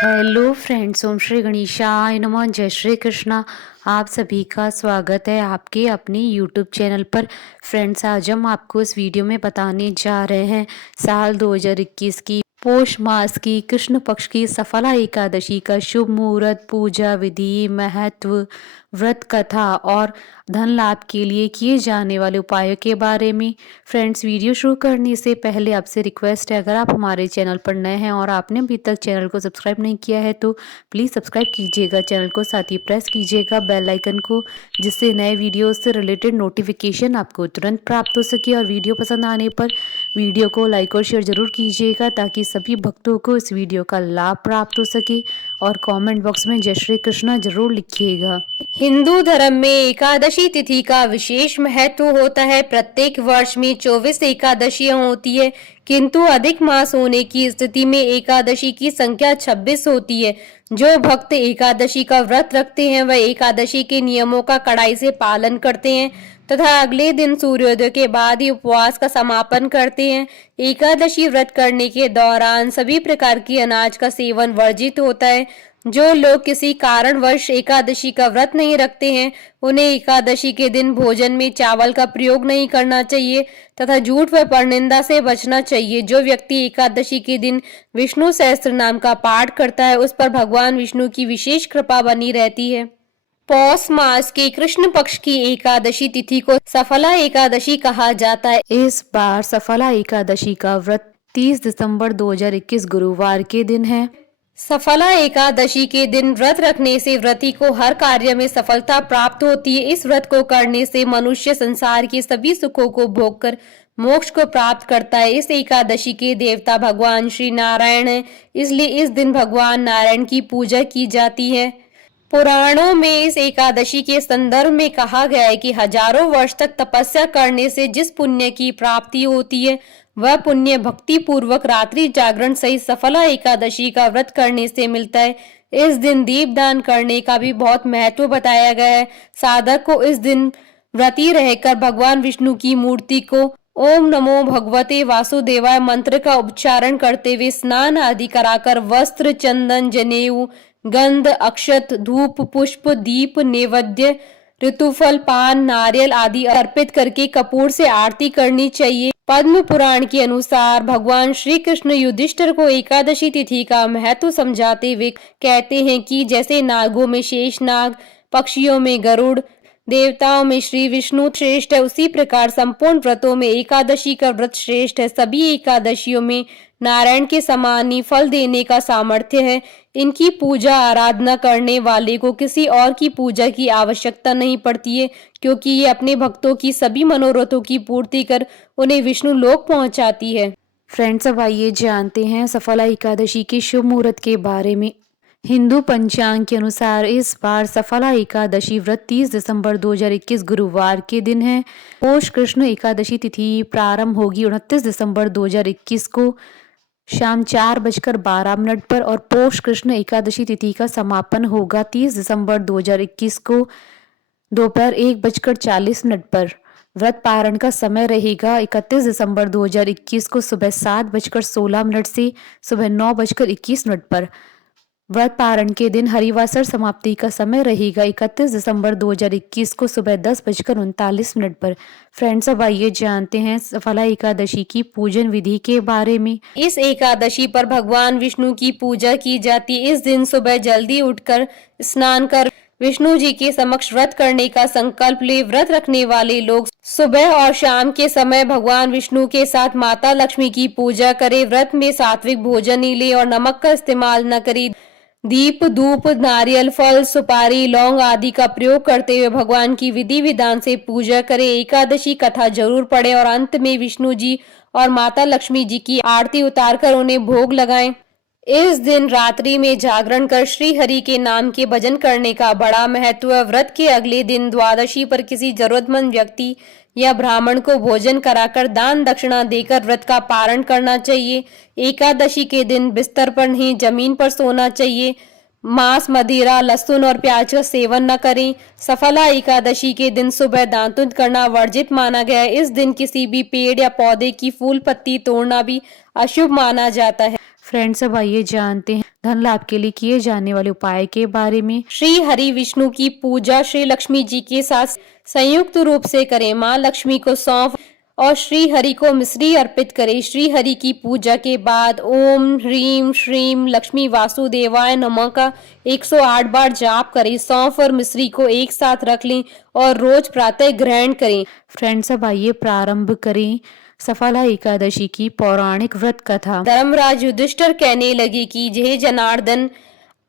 Hello friends, ओम श्री गणेशाय नमः। जय श्री कृष्णा। आप सभी का स्वागत है आपके अपने यूट्यूब चैनल पर। फ्रेंड्स, आज हम आपको इस वीडियो में बताने जा रहे हैं साल 2021 की पौष मास की कृष्ण पक्ष की सफला एकादशी का शुभ मुहूर्त, पूजा विधि, महत्व, व्रत कथा और धन लाभ के लिए किए जाने वाले उपायों के बारे में। फ्रेंड्स, वीडियो शुरू करने से पहले आपसे रिक्वेस्ट है, अगर आप हमारे चैनल पर नए हैं और आपने अभी तक चैनल को सब्सक्राइब नहीं किया है तो प्लीज़ सब्सक्राइब कीजिएगा चैनल को, साथ ही प्रेस कीजिएगा बेल आइकन को, जिससे नए वीडियो से रिलेटेड नोटिफिकेशन आपको तुरंत प्राप्त हो सके। और वीडियो पसंद आने पर वीडियो को लाइक और शेयर जरूर कीजिएगा ताकि सभी भक्तों को इस वीडियो का लाभ प्राप्त हो सके। और कमेंट बॉक्स में जय श्री कृष्णा जरूर लिखिएगा। हिंदू धर्म में एकादशी तिथि का विशेष महत्व होता है। प्रत्येक वर्ष में 24 एकादशियां होती है, किंतु अधिक मास होने की स्थिति में एकादशी की संख्या 26 होती है। जो भक्त एकादशी का व्रत रखते हैं वह एकादशी के नियमों का कड़ाई से पालन करते हैं तथा अगले दिन सूर्योदय के बाद ही उपवास का समापन करते हैं। एकादशी व्रत करने के दौरान सभी प्रकार की अनाज का सेवन वर्जित होता है। जो लोग किसी कारणवश एकादशी का व्रत नहीं रखते हैं उन्हें एकादशी के दिन भोजन में चावल का प्रयोग नहीं करना चाहिए तथा झूठ व परनिंदा से बचना चाहिए। जो व्यक्ति एकादशी के दिन विष्णु सहस्त्र नाम का पाठ करता है उस पर भगवान विष्णु की विशेष कृपा बनी रहती है। पौष मास के कृष्ण पक्ष की एकादशी तिथि को सफला एकादशी कहा जाता है। इस बार सफला एकादशी का व्रत 30 दिसंबर 2021 गुरुवार के दिन है। सफला एकादशी के दिन व्रत रखने से व्रती को हर कार्य में सफलता प्राप्त होती है। इस व्रत को करने से मनुष्य संसार के सभी सुखों को भोगकर मोक्ष को प्राप्त करता है। इस एकादशी के देवता भगवान श्री नारायण हैं, इसलिए इस दिन भगवान नारायण की पूजा की जाती है। पुराणों में इस एकादशी के संदर्भ में कहा गया है कि हजारों वर्ष तक तपस्या करने से जिस पुण्य की प्राप्ति होती है वह पुण्य भक्ति पूर्वक रात्रि जागरण सहित सफला एकादशी का व्रत करने से मिलता है। इस दिन दीपदान करने का भी बहुत महत्व बताया गया है। साधक को इस दिन व्रती रहकर भगवान विष्णु की मूर्ति को ओम नमो भगवते वासुदेवाय मंत्र का उच्चारण करते हुए स्नान आदि कराकर वस्त्र, चंदन, जनेऊ, गंध, अक्षत, धूप, पुष्प, दीप, नैवेद्य, ऋतुफल, पान, नारियल आदि अर्पित करके कपूर से आरती करनी चाहिए। पद्म पुराण के अनुसार भगवान श्री कृष्ण युधिष्ठिर को एकादशी तिथि का महत्व समझाते हुए कहते हैं कि जैसे नागों में शेष नाग, पक्षियों में गरुड़, देवताओं में श्री विष्णु श्रेष्ठ है, उसी प्रकार संपूर्ण व्रतों में एकादशी का व्रत श्रेष्ठ है। सभी एकादशियों में नारायण के समान ही फल देने का सामर्थ्य है। इनकी पूजा आराधना करने वाले को किसी और की पूजा की आवश्यकता नहीं पड़ती है, क्योंकि ये अपने भक्तों की सभी मनोरथों की पूर्ति कर उन्हें विष्णु लोक पहुंचाती है। फ्रेंड्स, अब आइए जानते हैं सफला एकादशी के शुभ मुहूर्त के बारे में। हिंदू पंचांग के अनुसार इस बार सफला एकादशी व्रत 30 दिसंबर 2021 गुरुवार के दिन है। पौष कृष्ण एकादशी तिथि प्रारंभ होगी 29 दिसंबर 2021 को शाम 4:12 पर और पौष कृष्ण एकादशी तिथि का समापन होगा 30 दिसंबर 2021 को दोपहर 1:40 पर। व्रत पारण का समय रहेगा 31 दिसंबर 2021 को सुबह 7:16 से सुबह 9:21 पर। व्रत पारण के दिन हरिवासर समाप्ति का समय रहेगा 31 दिसंबर 2021 को सुबह 10:39 पर। फ्रेंड्स, अब आइए जानते हैं सफला एकादशी की पूजन विधि के बारे में। इस एकादशी पर भगवान विष्णु की पूजा की जाती है। इस दिन सुबह जल्दी उठकर स्नान कर विष्णु जी के समक्ष व्रत करने का संकल्प ले। व्रत रखने वाले लोग सुबह और शाम के समय भगवान विष्णु के साथ माता लक्ष्मी की पूजा करें। व्रत में सात्विक भोजन ही ले और नमक का इस्तेमाल न करें। दीप, धूप, नारियल, फल, सुपारी, लौंग आदि का प्रयोग करते हुए भगवान की विधि विधान से पूजा करें। एकादशी कथा जरूर पढ़ें और अंत में विष्णु जी और माता लक्ष्मी जी की आरती उतारकर उन्हें भोग लगाएं। इस दिन रात्रि में जागरण कर श्री हरि के नाम के भजन करने का बड़ा महत्व है। व्रत के अगले दिन द्वादशी पर किसी जरूरतमंद व्यक्ति या ब्राह्मण को भोजन कराकर दान दक्षिणा देकर व्रत का पारण करना चाहिए। एकादशी के दिन बिस्तर पर नहीं जमीन पर सोना चाहिए। मांस, मदिरा, लहसुन और प्याज का सेवन न करें। सफला एकादशी के दिन सुबह दांतुन करना वर्जित माना गया है। इस दिन किसी भी पेड़ या पौधे की फूल पत्ती तोड़ना भी अशुभ माना जाता है। फ्रेंड्स, अब आइए जानते हैं धन लाभ के लिए किए जाने वाले उपाय के बारे में। श्री हरि विष्णु की पूजा श्री लक्ष्मी जी के साथ संयुक्त रूप से करें। माँ लक्ष्मी को सौंफ और श्री हरि को मिश्री अर्पित करें। श्री हरि की पूजा के बाद ओम ह्रीम श्रीम लक्ष्मी वासुदेवाय नमः का 108 बार जाप करें। सौंफ और मिश्री को एक साथ रख लें और रोज प्रातः ग्रहण करें। फ्रेंड्स, अब आइए प्रारंभ करें सफला एकादशी की पौराणिक व्रत कथा। धर्मराज युधिष्ठिर कहने लगे कि जय जनार्दन,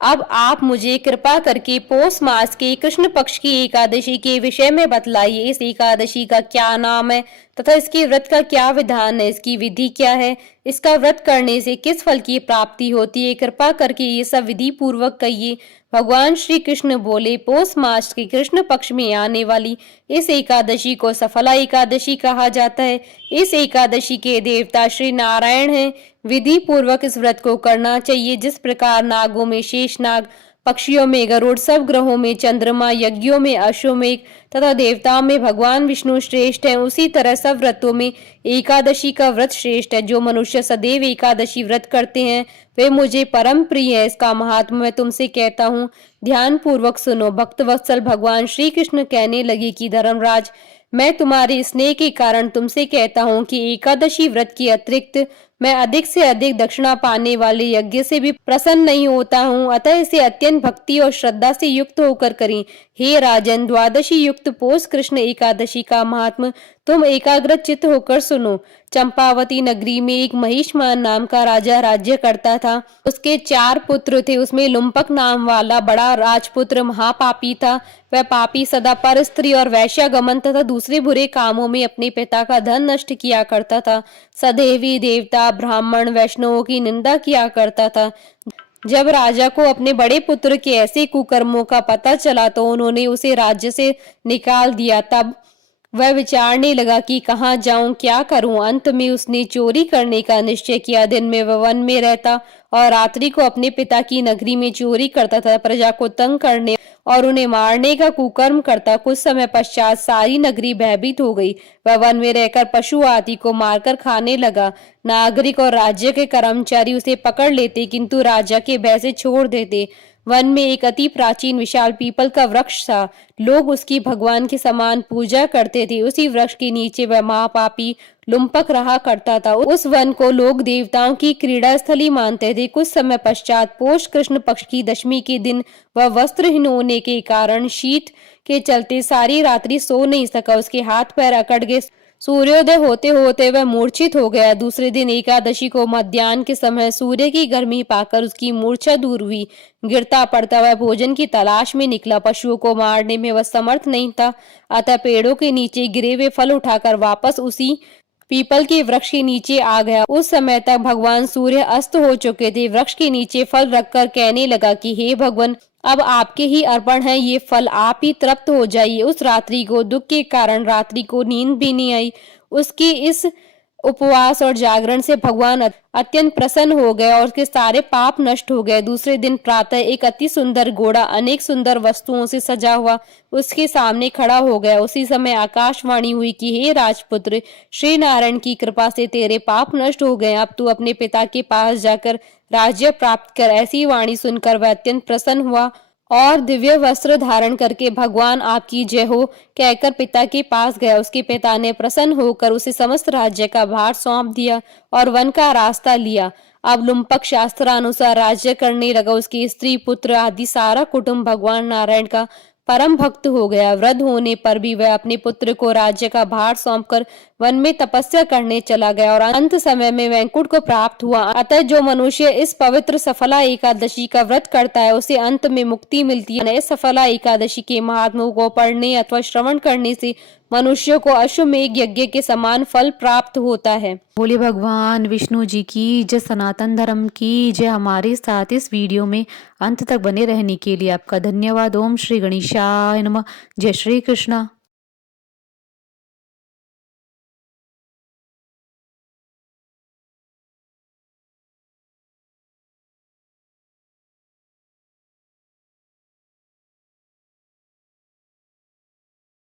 अब आप मुझे कृपा करके पौष मास के कृष्ण पक्ष की एकादशी के विषय में बतलाइए। इस एकादशी का क्या नाम है तथा इसके व्रत का क्या विधान है, इसकी विधि क्या है, इसका व्रत करने से किस फल की प्राप्ति होती है, कृपा करके ये सब विधि पूर्वक कहिए। भगवान श्री कृष्ण बोले, पौष मास के कृष्ण पक्ष में आने वाली इस एकादशी को सफला एकादशी कहा जाता है। इस एकादशी के देवता श्री नारायण हैं। विधि पूर्वक इस व्रत को करना चाहिए। जिस प्रकार नागों में शेषनाग, पक्षियों में गरुड़, सब ग्रहों में चंद्रमा, यज्ञों में अश्वमेघ तथा देवताओं में भगवान विष्णु श्रेष्ठ हैं, उसी तरह सब व्रतों में एकादशी का व्रत श्रेष्ठ है। जो मनुष्य सदैव एकादशी व्रत करते हैं वे मुझे परम प्रिय है। इसका महात्म्य मैं तुमसे कहता हूँ, ध्यान पूर्वक सुनो। भक्त वत्सल भगवान श्री कृष्ण कहने लगे कि धर्मराज, मैं तुम्हारे स्नेह के कारण तुमसे कहता हूँ कि एकादशी व्रत के अतिरिक्त मैं अधिक से अधिक दक्षिणा पाने वाले यज्ञ से भी प्रसन्न नहीं होता हूँ, अतः इसे अत्यंत भक्ति और श्रद्धा से युक्त होकर करें। हे राजन, द्वादशी युक्त पौष कृष्ण एकादशी का महात्म्य तुम एकाग्र चित्त होकर सुनो। चंपावती नगरी में एक महिष्मान नाम का राजा राज्य करता था। उसके 4 पुत्र थे। उसमें लुम्पक नाम वाला बड़ा राजपुत्र महापापी था। वह पापी सदा पर स्त्री और वैश्यागमन तथा दूसरे बुरे कामों में अपने पिता का धन नष्ट किया करता था। सदैवी देवता, ब्राह्मण, वैष्णवों की निंदा किया करता था। जब राजा को अपने बड़े पुत्र के ऐसे कुकर्मों का पता चला तो उन्होंने उसे राज्य से निकाल दिया। तब वह विचारने लगा कि कहाँ जाऊं, क्या करूं। अंत में उसने चोरी करने का निश्चय किया। दिन में वह वन में रहता और रात्रि को अपने पिता की नगरी में चोरी करता था। प्रजा को तंग करने और उन्हें मारने का कुकर्म करता। कुछ समय पश्चात सारी नगरी भयभीत हो गई। वह वन में रहकर पशु आदि को मारकर खाने लगा। नागरिक और राज्य के कर्मचारी उसे पकड़ लेते किंतु राजा के भय से छोड़ देते। वन में एक अति प्राचीन विशाल पीपल का वृक्ष था। लोग उसकी भगवान के समान पूजा करते थे। उसी वृक्ष के नीचे वह महापापी लुम्पक रहा करता था। उस वन को लोग देवताओं की क्रीड़ा स्थली मानते थे। कुछ समय पश्चात पौष कृष्ण पक्ष की दशमी के दिन वह वस्त्रहीन होने के कारण शीत के चलते सारी रात्रि सो नहीं सका। उसके हाथ पैर अकड़ गए। सूर्योदय होते होते वह मूर्छित हो गया। दूसरे दिन एकादशी को मध्याह्न के समय सूर्य की गर्मी पाकर उसकी मूर्छा दूर हुई। गिरता पड़ता वह भोजन की तलाश में निकला। पशुओं को मारने में वह समर्थ नहीं था, अतः पेड़ों के नीचे गिरे हुए फल उठाकर वापस उसी पीपल के वृक्ष के नीचे आ गया। उस समय तक भगवान सूर्य अस्त हो चुके थे। वृक्ष के नीचे फल रखकर कहने लगा कि हे भगवान, अब आपके ही अर्पण है ये फल, आप ही तृप्त हो जाइए। उस रात्रि को दुख के कारण रात्रि को नींद भी नहीं आई। उसके इस उपवास और जागरण से भगवान अत्यंत प्रसन्न हो गए और उसके सारे पाप नष्ट हो गए। दूसरे दिन प्रातः एक अति सुंदर घोड़ा अनेक सुंदर वस्तुओं से सजा हुआ उसके सामने खड़ा हो गया। उसी समय आकाशवाणी हुई कि हे राजपुत्र, श्री नारायण की कृपा से तेरे पाप नष्ट हो गए। अब तू अपने पिता के पास जाकर राज्य प्राप्त कर। ऐसी वाणी सुनकर वह अत्यंत प्रसन्न हुआ और दिव्य वस्त्र धारण करके भगवान आपकी जय हो कहकर पिता के पास गया। उसके पिता ने प्रसन्न होकर उसे समस्त राज्य का भार सौंप दिया और वन का रास्ता लिया। अब लुम्पक शास्त्रानुसार राज्य करने लगा। उसकी स्त्री, पुत्र आदि सारा कुटुंब भगवान नारायण का परम भक्त हो गया। वृद्ध होने पर भी वह अपने पुत्र को राज्य का भार सौंपकर वन में तपस्या करने चला गया और अंत समय में वैकुंठ को प्राप्त हुआ। अतः जो मनुष्य इस पवित्र सफला एकादशी का व्रत करता है उसे अंत में मुक्ति मिलती है। इस सफला एकादशी के महात्म्य को पढ़ने अथवा श्रवण करने से मनुष्य को अश्वमेघ यज्ञ के समान फल प्राप्त होता है। बोले भगवान विष्णु जी की जय, सनातन धर्म की जय। हमारे साथ इस वीडियो में अंत तक बने रहने के लिए आपका धन्यवाद। ओम श्री गणेशाय नमः। जय श्री कृष्णा।